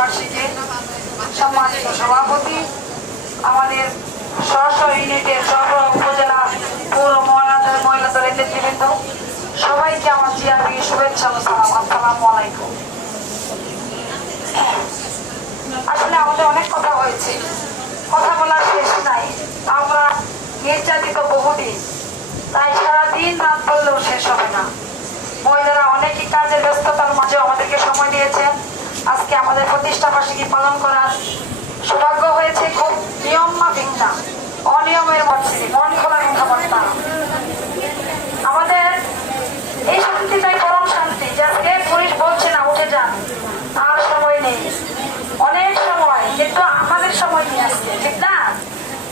বার্ষিকী সম্মানিত সভাপতি, আমাদের স্ব ইউনিটের সর্ব উপজেলা পৌর মহিলাদের মহিলা দলের নেতৃবৃন্দ, সবাইকে আমার জিআরপি শুভেচ্ছা ও সালাম। আসসালামু আলাইকুম। আসলে আমাদের অনেক কথা হয়েছে। কথা বলার শেষ নাই। আমরা নির্যাতিত বহুদিন। তাই সারাদিন রাত বললেও শেষ হবে না। আজকে আমাদের প্রতিষ্ঠা বার্ষিকী পালন করার সৌভাগ্য হয়েছে। খুব নিয়ম মাফিক না অনিয়মের মধ্যে মন খোলা কথাবার্তা আমাদের এই শান্তিটাই পরম শান্তি যে আজকে পুলিশ বলছে না উঠে যান আর সময় নেই অনেক সময় কিন্তু আমাদের সময় নেই আজকে ঠিক না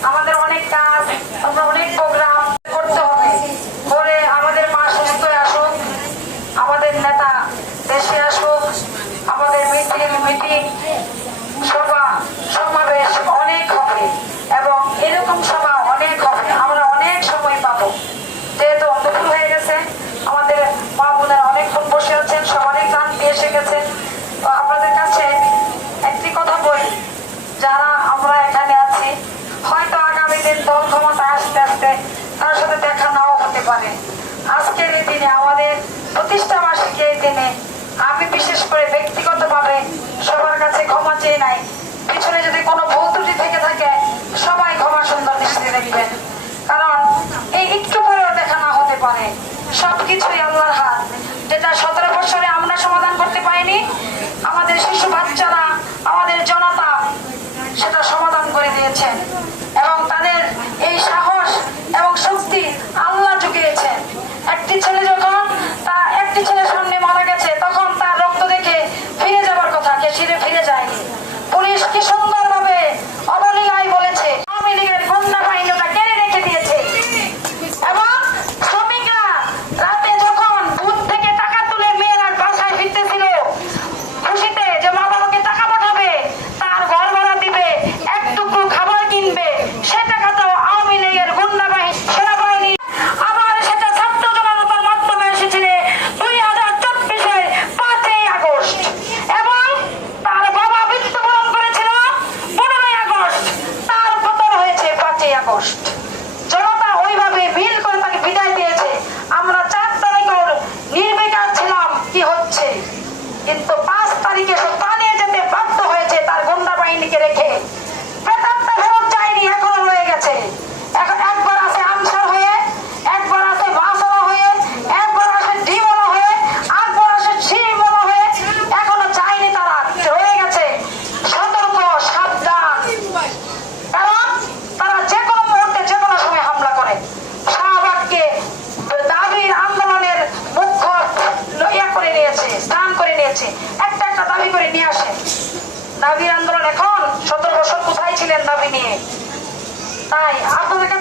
আমাদের অনেক কাজ আমরা অনেক প্রোগ্রাম করতে হবে করে আমাদের মা সুস্থ হয়ে আসুক আমাদের নেতা দেশে আসুক আমাদের মিছিল মিটিং সভা সমাবেশ অনেক হবে এবং এরকম সভা অনেক হবে, আমরা অনেক সময় পাবো। যেহেতু অন্ধকার হয়ে গেছে, আমাদের মা বোনেরা অনেকক্ষণ বসে আছেন, সবারই ক্লান্তি এসে গেছে। তো আপনাদের কাছে একটি কথা বলি, যারা আমরা এখানে আছি, হয়তো আগামী দিন দল ক্ষমতা আসতে আসতে তার সাথে দেখা নাও হতে পারে। আজকের এই দিনে আমাদের প্রতিষ্ঠা বার্ষিকী এই দিনে বিশেষ করে ব্যক্তিগত ব্যক্তিগতভাবে সবার কাছে ক্ষমা চেয়ে নাই। পিছনে যদি কোনো ভুল ত্রুটি থেকে থাকে, সবাই ক্ষমা সুন্দর দৃষ্টি দেখবেন। কারণ এই একটু পরেও দেখা না হতে পারে। সবকিছুই আল্লাহর হাত। যেটা সতেরো বছরে আমরা সমাধান করতে পারিনি, আমাদের শিশু বাচ্চারা, আমাদের জনতা সেটা সমাধান করে দিয়েছেন। 在 আগস্ট। জনতা ওইভাবে মিল করে তাকে বিদায় দিয়েছে। আমরা চার তারিখের নির্বিকার ছিলাম, কি হচ্ছে? কিন্তু পাঁচ তারিখে সে পালিয়ে যেতে বাধ্য হয়েছে তার গুন্ডা বাহিনীকে রেখে বেতনটা ফেরত যায়নি এখনও রয়ে গেছে এখন একবার আছে আনসার হয়ে একবার আছে বাসলা হয়ে একবার আছে ডিমলা হয়ে একবার আছে শিমলা হয়ে এখনও যায়নি তারা রয়ে গেছে সতর্ক সাবধান কারণ তারা যে কোনো মুহূর্তে যে কোনো সময় হামলা করে শাহবাগকে দাবির আন্দোলনের মুখ্য ইয়া করে নিয়েছে স্থান করে নিয়েছে একটা একটা দাবি করে নিয়ে আসে দাবির আন্দোলন এখন সতেরো বছর কোথায় ছিলেন দাবি নিয়ে? তাই আপনাদের কাছে